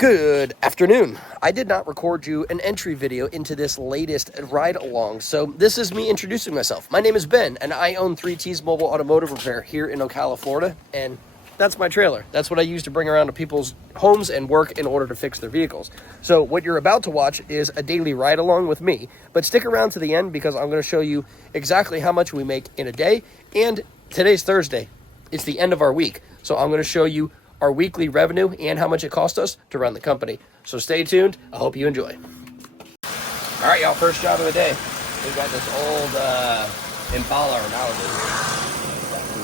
Good afternoon. I did not record you an entry video into this latest ride along, so this is me introducing myself. My name is Ben, and I own 3T's Mobile Automotive Repair here in Ocala, Florida, and that's my trailer. That's what I use to bring around to people's homes and work in order to fix their vehicles. So what you're about to watch is a daily ride along with me, but stick around to the end because I'm going to show you exactly how much we make in a day, and today's Thursday. It's the end of our week, so I'm going to show you our weekly revenue and how much it cost us to run the company. So stay tuned. I hope you enjoy. All right, y'all, first job of the day. We've got this old Impala or Malibu.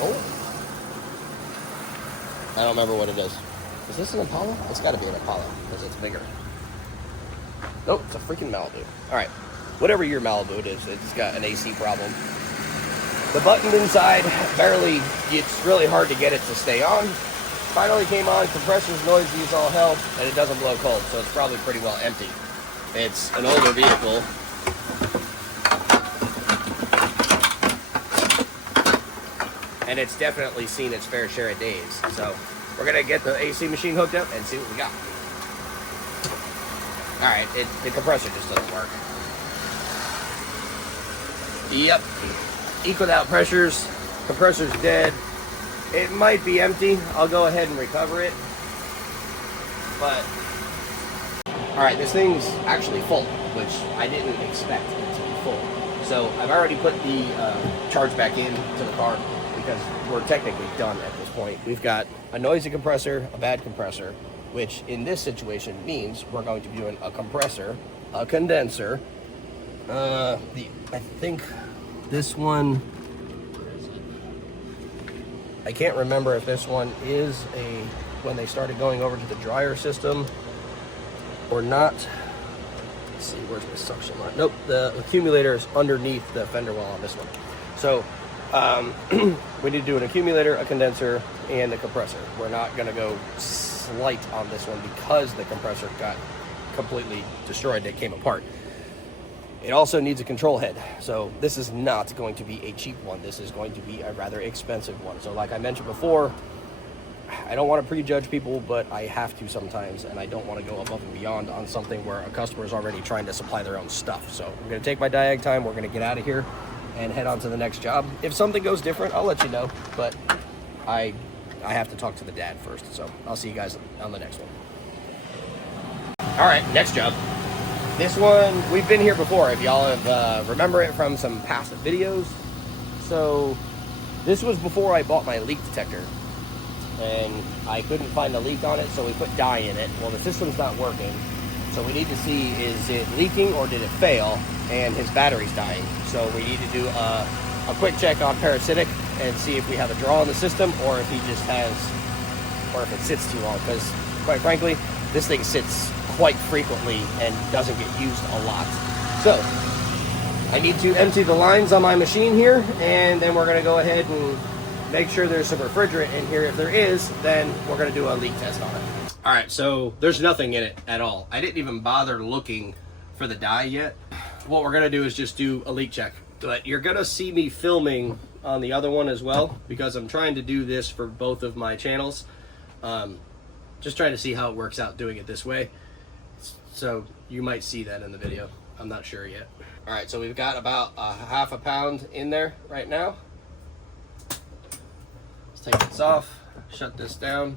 Old? I don't remember what it is. Is this an Impala? It's got to be an Impala because it's bigger. Nope, it's a freaking Malibu. All right, whatever your Malibu it is, it's got an AC problem. The button inside barely, it's really hard to get it to stay on. Finally came on, compressor's noisy as all hell, and it doesn't blow cold, so it's probably pretty well empty. It's an older vehicle. And it's definitely seen its fair share of days. So we're gonna get the AC machine hooked up and see what we got. All right, the compressor just doesn't work. Yep, equaled out pressures, compressor's dead. It might be empty. I'll go ahead and recover it. But, all right, this thing's actually full, which I didn't expect it to be full. So I've already put the charge back in to the car because we're technically done at this point. We've got a noisy compressor, a bad compressor, which in this situation means we're going to be doing a compressor, a condenser. I think this one, I can't remember if this one is when they started going over to the dryer system or not. Let's see, where's my suction line? Nope, the accumulator is underneath the fender well on this one. So we need to do an accumulator, a condenser, and a compressor. We're not gonna go slight on this one because the compressor got completely destroyed. It came apart. It also needs a control head. So this is not going to be a cheap one. This is going to be a rather expensive one. So like I mentioned before, I don't want to prejudge people, but I have to sometimes, and I don't want to go above and beyond on something where a customer is already trying to supply their own stuff. So I'm going to take my diag time. We're going to get out of here and head on to the next job. If something goes different, I'll let you know, but I have to talk to the dad first. So I'll see you guys on the next one. All right, next job. This one, we've been here before, if y'all have remember it from some past videos. So this was before I bought my leak detector, and I couldn't find a leak on it, so we put dye in it. Well, the system's not working, so we need to see, is it leaking or did it fail? And his battery's dying. So we need to do a quick check on parasitic and see if we have a draw in the system, or if he just has, or if it sits too long, because quite frankly, this thing sits quite frequently and doesn't get used a lot. So I need to empty the lines on my machine here, and then we're going to go ahead and make sure there's some refrigerant in here. If there is, then we're going to do a leak test on it. All right, so there's nothing in it at all. I didn't even bother looking for the dye yet. What we're going to do is just do a leak check. But you're going to see me filming on the other one as well, because I'm trying to do this for both of my channels. Just trying to see how it works out doing it this way. So you might see that in the video. I'm not sure yet. All right, so we've got about a half a pound in there right now. Let's take this off, shut this down,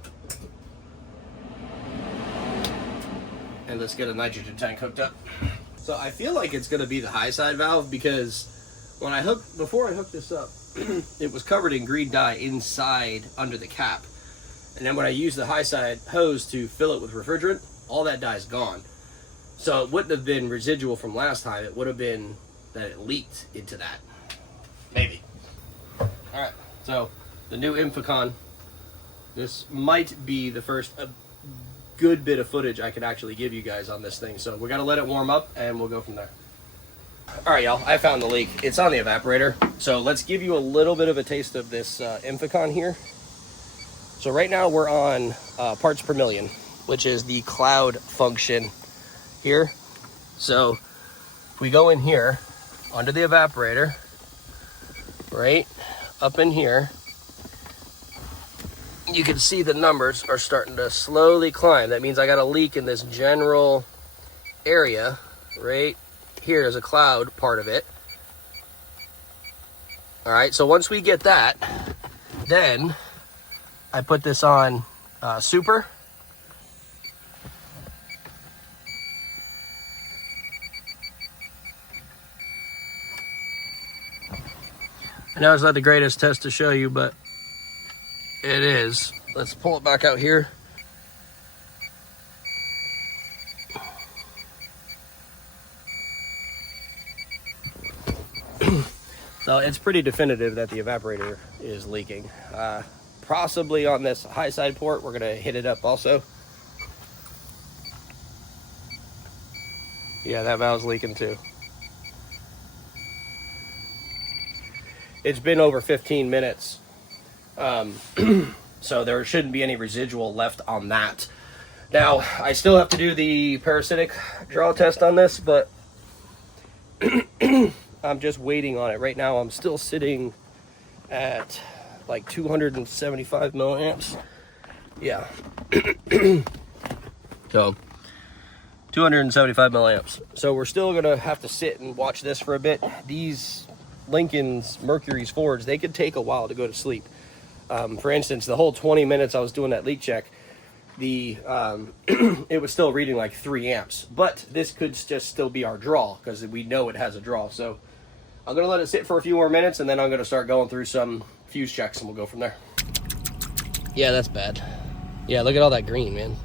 and let's get a nitrogen tank hooked up. So I feel like it's gonna be the high side valve, because when before I hooked this up, it was covered in green dye inside under the cap. And then when I use the high side hose to fill it with refrigerant, all that dye is gone. So it wouldn't have been residual from last time. It would have been that it leaked into that. Maybe. All right, so the new Inficon. This might be the first good bit of footage I can actually give you guys on this thing. So we're gonna let it warm up and we'll go from there. All right, y'all, I found the leak. It's on the evaporator. So let's give you a little bit of a taste of this Inficon here. So right now we're on parts per million, which is the cloud function here. So if we go in here under the evaporator, right up in here, you can see the numbers are starting to slowly climb. That means I got a leak in this general area right here. Is a cloud part of it. All right, so once we get that, then I put this on super. I know it's not the greatest test to show you, but it is. Let's pull it back out here. So it's pretty definitive that the evaporator is leaking. Possibly on this high side port, we're gonna hit it up also. Yeah, that valve's leaking too. It's been over 15 minutes. So there shouldn't be any residual left on that. Now, I still have to do the parasitic draw test on this, but I'm just waiting on it. Right now, I'm still sitting at like 275 milliamps. Yeah. So, 275 milliamps. So we're still gonna have to sit and watch this for a bit. These Lincoln's Mercury's Fords, they could take a while to go to sleep. For instance, the whole 20 minutes I was doing that leak check, it was still reading like 3 amps. But this could just still be our draw, because we know it has a draw. So I'm gonna let it sit for a few more minutes, and then I'm gonna start going through some fuse checks, and we'll go from there. Yeah, that's bad. Yeah, look at all that green, man.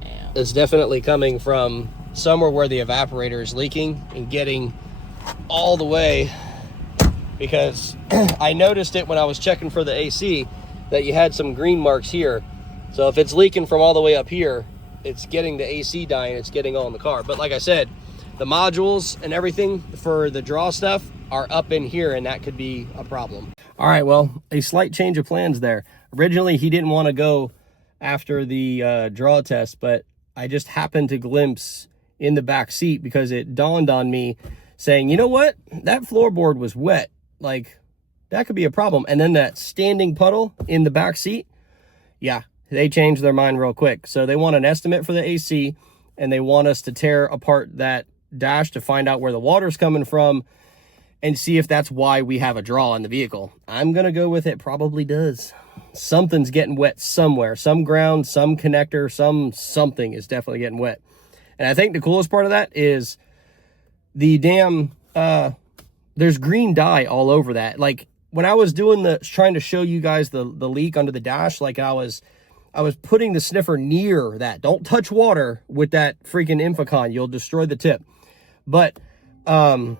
Damn. It's definitely coming from somewhere where the evaporator is leaking and getting all the way, because I noticed it when I was checking for the AC that you had some green marks here. So if it's leaking from all the way up here, it's getting the AC dying, it's getting all in the car. But like I said, the modules and everything for the draw stuff are up in here, and that could be a problem. All right, well, a slight change of plans there. Originally, he didn't want to go after the draw test, but I just happened to glimpse in the back seat, because it dawned on me saying, you know what? That floorboard was wet. Like, that could be a problem. And then that standing puddle in the back seat, yeah, they changed their mind real quick. So they want an estimate for the AC, and they want us to tear apart that dash to find out where the water's coming from and see if that's why we have a draw in the vehicle. I'm gonna go with it probably does. Something's getting wet somewhere. Some ground, some connector, something is definitely getting wet. And I think the coolest part of that is the damn, there's green dye all over that. Like, when I was doing trying to show you guys the leak under the dash, like I was putting the sniffer near that. Don't touch water with that freaking Infocon. You'll destroy the tip. But, lost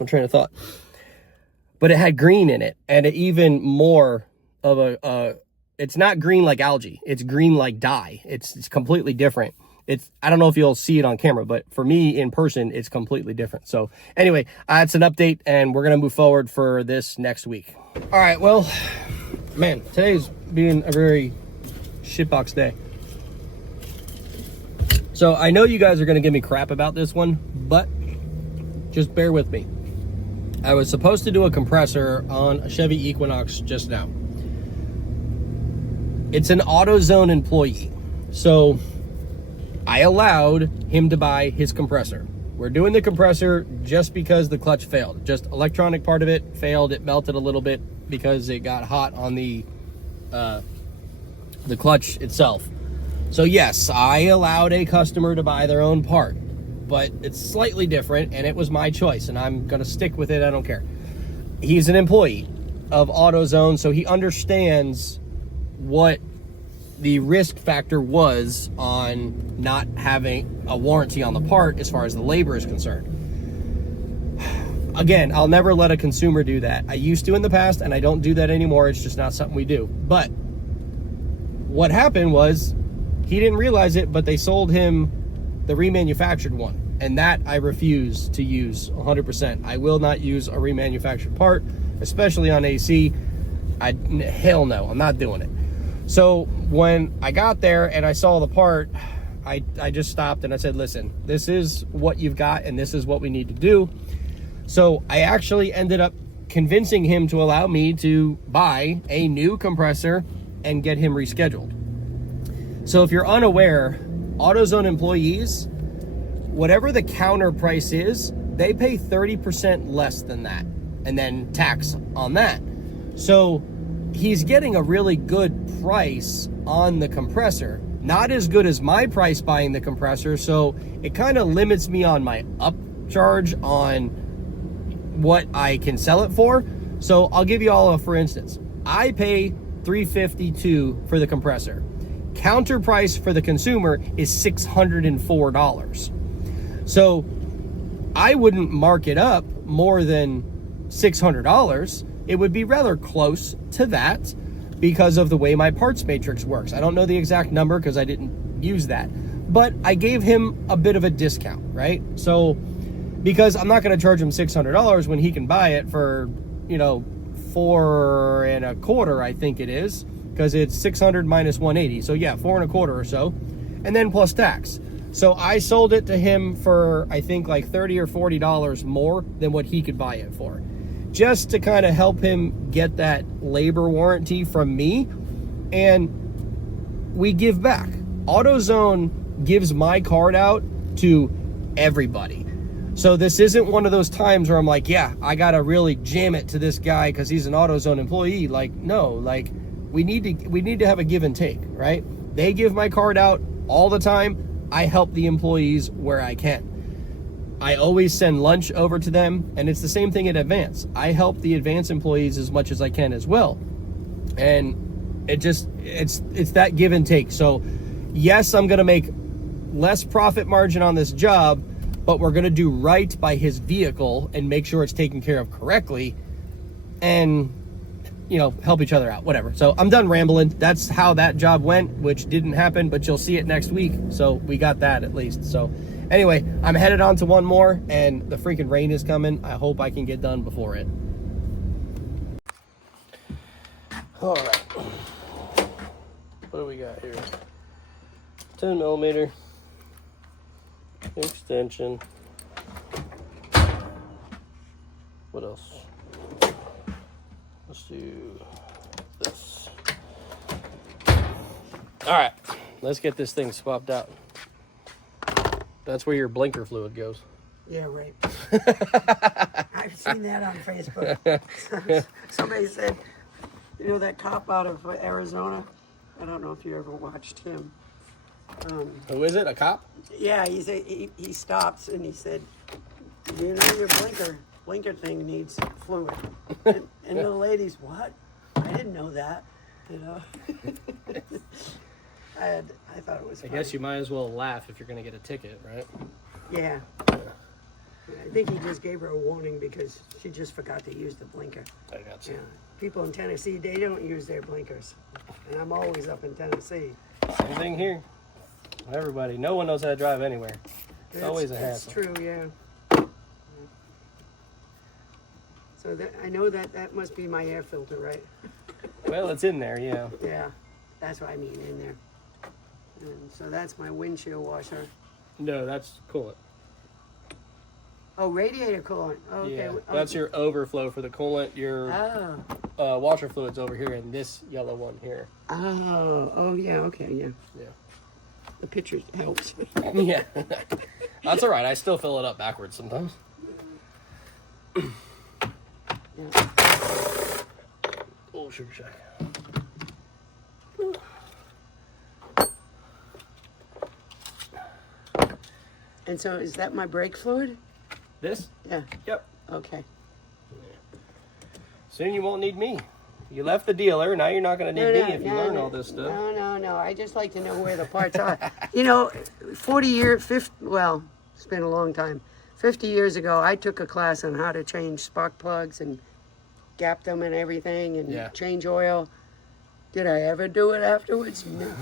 my train of thought. But it had green in it, and even more of it's not green like algae. It's green like dye. It's completely different. I don't know if you'll see it on camera, but for me in person, it's completely different. So anyway, that's an update, and we're going to move forward for this next week. All right, well, man, today's been a very shitbox day. So I know you guys are going to give me crap about this one, but just bear with me. I was supposed to do a compressor on a Chevy Equinox just now. It's an AutoZone employee, so I allowed him to buy his compressor. We're doing the compressor just because the clutch failed. Just electronic part of it failed. It melted a little bit because it got hot on the clutch itself. So yes, I allowed a customer to buy their own part, but it's slightly different, and it was my choice, and I'm gonna stick with it. I don't care. He's an employee of AutoZone, so he understands what the risk factor was on not having a warranty on the part as far as the labor is concerned. Again, I'll never let a consumer do that. I used to in the past, and I don't do that anymore. It's just not something we do. But what happened was, he didn't realize it, but they sold him the remanufactured one, and that I refuse to use 100%. I will not use a remanufactured part, especially on AC. Hell no, I'm not doing it. So when I got there and I saw the part, I just stopped and I said, listen, this is what you've got and this is what we need to do. So I actually ended up convincing him to allow me to buy a new compressor and get him rescheduled. So if you're unaware, AutoZone employees, whatever the counter price is, they pay 30% less than that, and then tax on that. So he's getting a really good price on the compressor. Not as good as my price buying the compressor, so it kind of limits me on my upcharge on what I can sell it for. So I'll give you all a for instance. I pay $352 for the compressor. Counter price for the consumer is $604. So I wouldn't mark it up more than $600. It would be rather close to that because of the way my parts matrix works. I don't know the exact number because I didn't use that, but I gave him a bit of a discount, right? So because I'm not going to charge him $600 when he can buy it for, you know, $4.25, I think it is, because it's 600 minus 180. So yeah, $4.25 or so, and then plus tax. So I sold it to him for, I think, like $30 or $40 more than what he could buy it for, just to kind of help him get that labor warranty from me. And we give back. AutoZone gives my card out to everybody. So this isn't one of those times where I'm like, yeah, I gotta really jam it to this guy because he's an AutoZone employee. Like, no, like we need to have a give and take, right? They give my card out all the time. I help the employees where I can. I always send lunch over to them, and it's the same thing at Advance. I help the Advance employees as much as I can as well. And it's that give and take. So yes, I'm gonna make less profit margin on this job, but we're gonna do right by his vehicle and make sure it's taken care of correctly, and, you know, help each other out, whatever. So I'm done rambling. That's how that job went, which didn't happen, but you'll see it next week. So we got that at least. So anyway, I'm headed on to one more, and the freaking rain is coming. I hope I can get done before it. All right. What do we got here? 10 millimeter extension. What else? Let's do this. All right, let's get this thing swapped out. That's where your blinker fluid goes. Yeah, right. I've seen that on Facebook. Somebody said, you know, that cop out of Arizona? I don't know if you ever watched him. Who is it, a cop? Yeah, he stops and he said, you know, your blinker thing needs fluid. And the lady's, what? I didn't know that, you know. I thought it was funny. I guess you might as well laugh if you're going to get a ticket, right? Yeah. I think he just gave her a warning because she just forgot to use the blinker. I got you. Yeah. People in Tennessee, they don't use their blinkers. And I'm always up in Tennessee. Same thing here. Everybody. No one knows how to drive anywhere. It's always a hassle. That's true, yeah. So I know that must be my air filter, right? Well, it's in there, yeah. Yeah, that's what I mean, in there. And so that's my windshield washer. No, that's coolant. Oh, radiator coolant. Oh, okay. Yeah, that's your overflow for the coolant. Your washer fluid's over here in this yellow one here. Oh, yeah, okay, yeah. Yeah. The picture helps. Yeah. That's all right. I still fill it up backwards sometimes. Yeah. Oh, sugar shack. And so is that my brake fluid? This? Yeah. Yep. Okay. Soon you won't need me. You left the dealer. Now you're not going to need me if you learn all this stuff. No. I just like to know where the parts are. You know, 40 years, well, it's been a long time. 50 years ago, I took a class on how to change spark plugs and gap them and everything and change oil. Did I ever do it afterwards? No.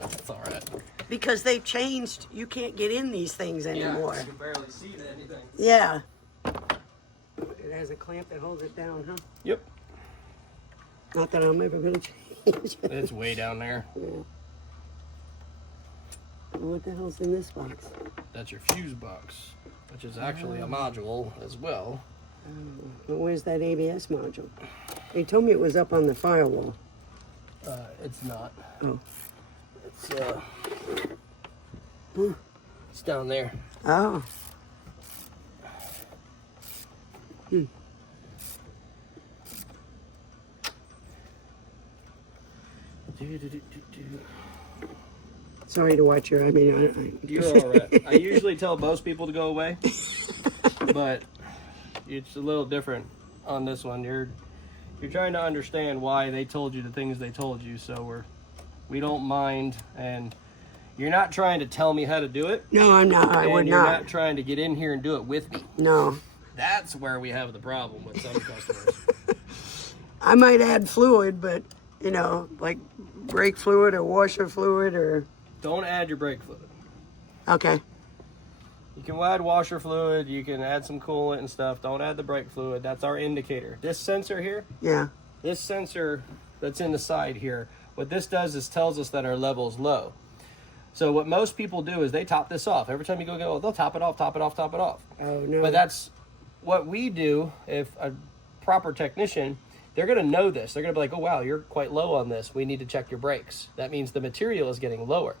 That's all right. Because they've changed. You can't get in these things anymore. Yeah, you can barely see anything. Yeah. It has a clamp that holds it down, huh? Yep. Not that I'm ever going to change. It's way down there. Yeah. What the hell's in this box? That's your fuse box, which is actually a module as well. But where's that ABS module? They told me it was up on the firewall. It's not. Oh. It's down there. Oh. Sorry to watch your. I mean, You're all right. I usually tell most people to go away, but it's a little different on this one. You're trying to understand why they told you the things they told you, so we don't mind, and you're not trying to tell me how to do it. No, I'm not. I would you're not. not trying to get in here and do it with me. No. That's where we have the problem with some customers. I might add fluid, but you know, like brake fluid or washer fluid or. Don't add your brake fluid. Okay. You can add washer fluid, you can add some coolant and stuff. Don't add the brake fluid. That's our indicator. This sensor here, Yeah. this sensor that's in the side here, what this does is tells us that our level is low. So what most people do is they top this off. Every time you go, they'll top it off, top it off, top it off. Oh, no. But that's what we do. If a proper technician, they're going to know this. They're going to be like, oh, wow, you're quite low on this. We need to check your brakes. That means the material is getting lower.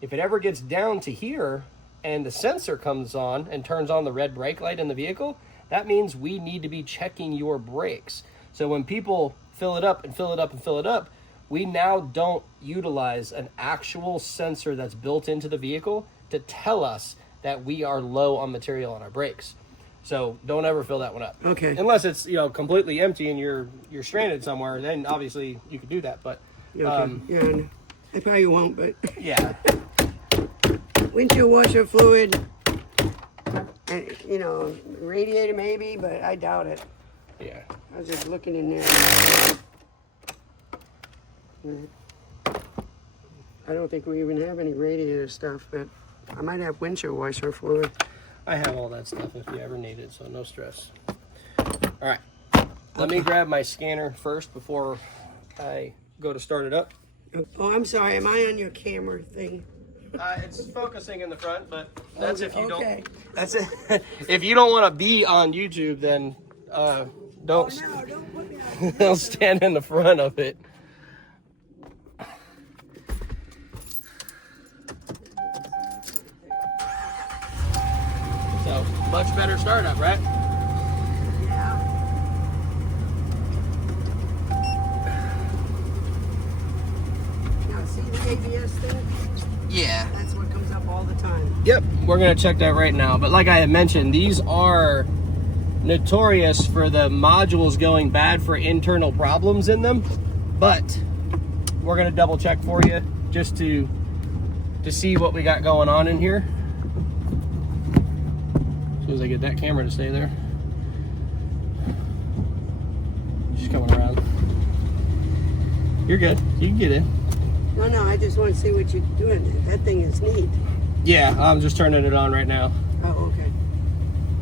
If it ever gets down to here and the sensor comes on and turns on the red brake light in the vehicle, that means we need to be checking your brakes. So when people fill it up and fill it up and fill it up, we now don't utilize an actual sensor that's built into the vehicle to tell us that we are low on material on our brakes. So don't ever fill that one up. Okay. Unless it's completely empty and you're stranded somewhere, then obviously you could do that. But Okay. Yeah, I probably won't, but yeah. windshield washer fluid, and radiator maybe, but I doubt it. Yeah. I was just looking in there. I don't think we even have any radiator stuff, but I might have windshield washer fluid. I have all that stuff if you ever need it, so no stress. All right. Let me grab my scanner first before I go to start it up. Oh, I'm sorry. Am I on your camera thing? It's focusing in the front, but that's if you Okay. don't. That's it. If you don't want to be on YouTube, then don't. No, don't put me on. Don't stand in the front of it. So much better startup, right? Yeah. Now, see the ABS thing? Yeah. That's what comes up all the time. Yep, we're gonna check that right now. But like I had mentioned, these are notorious for the modules going bad for internal problems in them. But we're gonna double check for you just to see what we got going on in here. As soon as I get that camera to stay there. She's coming around. You're good. You can get in. No, I just want to see what you're doing. That thing is neat. Yeah, I'm just turning it on right now. Oh, okay.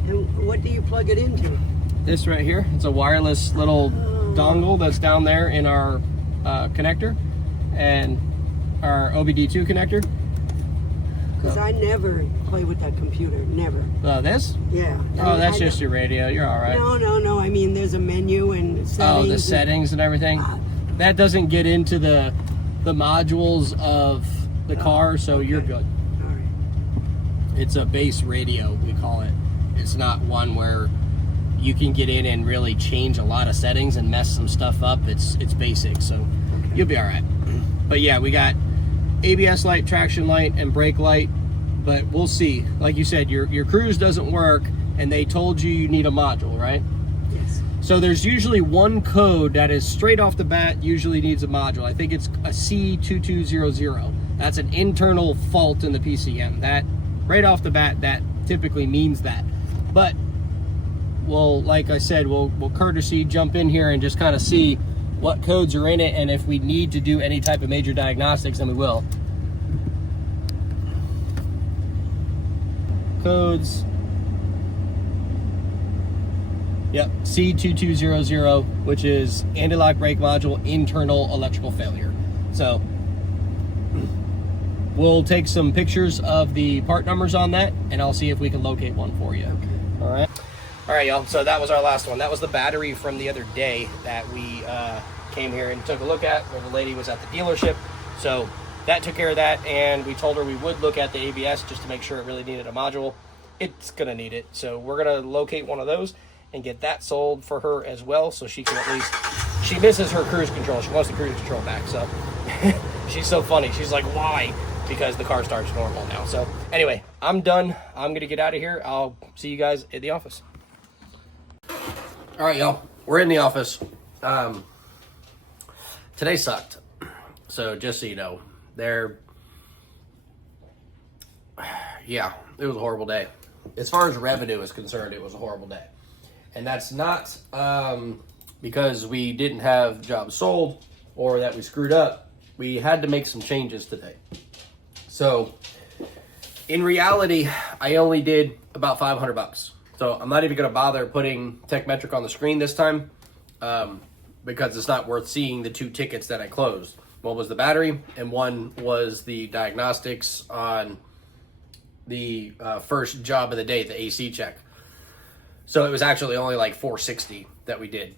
And what do you plug it into? This right here, it's a wireless little dongle that's down there in our connector and our OBD2 connector. Because I never play with that computer. Never. This? Yeah. Oh, that's just your radio. You're all right. No. I mean, there's a menu and settings. Oh, the settings and everything. That doesn't get into the modules of the car, so okay. you're good. All right. It's a base radio, we call it. It's not one where you can get in and really change a lot of settings and mess some stuff up. It's basic, so Okay. you'll be all right. But yeah, we got ABS light, traction light, and brake light, but we'll see. Like you said, your cruise doesn't work, and they told you need a module, right? Yes. So there's usually one code that is straight off the bat usually needs a module. I think it's a C2200. That's an internal fault in the PCM. That right off the bat, that typically means that. But we'll, like I said, we'll courtesy jump in here and just kind of see what codes are in it, and if we need to do any type of major diagnostics, then we will. Codes. Yep, C2200, which is anti-lock brake module internal electrical failure. So we'll take some pictures of the part numbers on that, and I'll see if we can locate one for you. Okay. All All right, y'all. So that was our last one. That was the battery from the other day that we came here and took a look at where the lady was at the dealership. So that took care of that, and we told her we would look at the ABS just to make sure it really needed a module. It's going to need it. So we're going to locate one of those and get that sold for her as well, so she can at least... She misses her cruise control. She wants the cruise control back, so... She's so funny. She's like, why? Because the car starts normal now. So anyway, I'm done. I'm going to get out of here. I'll see you guys at the office. All right, y'all. We're in the office. Today sucked. So just so you know, yeah, it was a horrible day. As far as revenue is concerned, it was a horrible day. And that's not because we didn't have jobs sold or that we screwed up. We had to make some changes today. So in reality, I only did about $500. So I'm not even going to bother putting TechMetric on the screen this time because it's not worth seeing the 2 tickets that I closed. One was the battery and one was the diagnostics on the first job of the day, the AC check. So it was actually only like $460 that we did.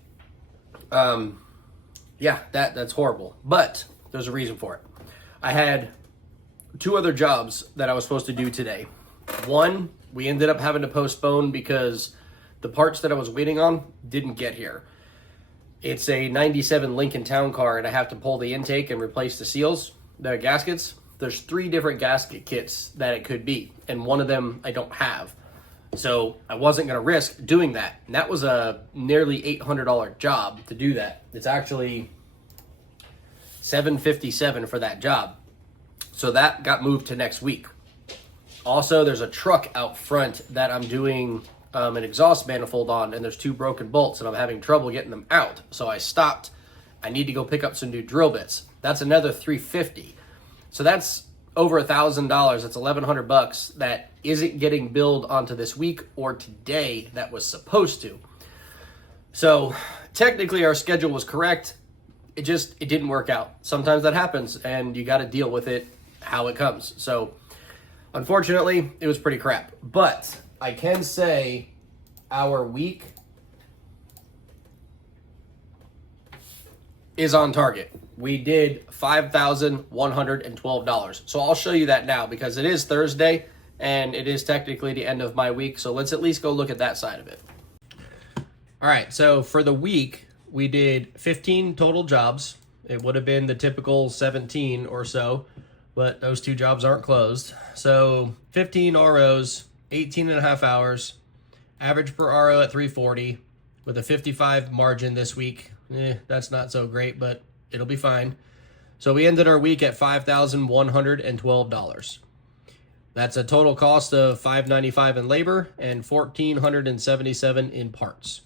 Yeah, that's horrible. But there's a reason for it. I had 2 other jobs that I was supposed to do today. One, we ended up having to postpone because the parts that I was waiting on didn't get here. It's a 97 Lincoln Town Car, and I have to pull the intake and replace the seals, the gaskets. There's 3 different gasket kits that it could be, and one of them I don't have. So I wasn't going to risk doing that. And that was a nearly $800 job to do that. It's actually $757 for that job. So that got moved to next week. Also, there's a truck out front that I'm doing an exhaust manifold on, and there's 2 broken bolts, and I'm having trouble getting them out. So I stopped. I need to go pick up some new drill bits. That's another $350. So that's over $1,000. That's $1,100 that isn't getting billed onto this week or today that was supposed to. So technically our schedule was correct. It didn't work out. Sometimes that happens, and you got to deal with it how it comes. So unfortunately, it was pretty crap. But I can say our week is on target. We did $5,112. So I'll show you that now because it is Thursday and it is technically the end of my week. So let's at least go look at that side of it. All right, so for the week, we did 15 total jobs. It would have been the typical 17 or so, but those 2 jobs aren't closed. So 15 ROs, 18 and a half hours, average per RO at 340 with a 55 margin this week. That's not so great, but it'll be fine. So we ended our week at $5,112. That's a total cost of $595 in labor and $1,477 in parts.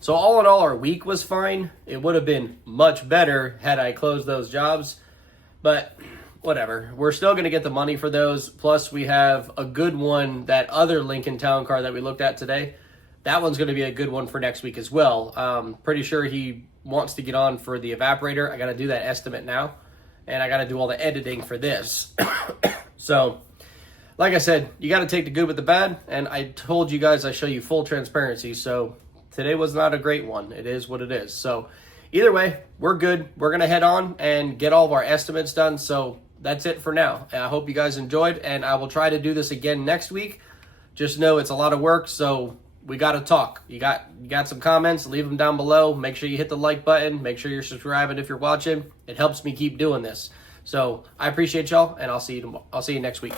So all in all, our week was fine. It would have been much better had I closed those jobs, but whatever. We're still going to get the money for those. Plus, we have a good one, that other Lincoln Town Car that we looked at today. That one's going to be a good one for next week as well. Pretty sure he wants to get on for the evaporator. I got to do that estimate now, and I got to do all the editing for this. So, like I said, you got to take the good with the bad, and I told you guys I show you full transparency, so today was not a great one. It is what it is. So, either way, we're good. We're going to head on and get all of our estimates done, so that's it for now. I hope you guys enjoyed, and I will try to do this again next week. Just know it's a lot of work, so we got to talk. You got some comments, leave them down below. Make sure you hit the like button. Make sure you're subscribing if you're watching. It helps me keep doing this. So I appreciate y'all, and I'll see you next week.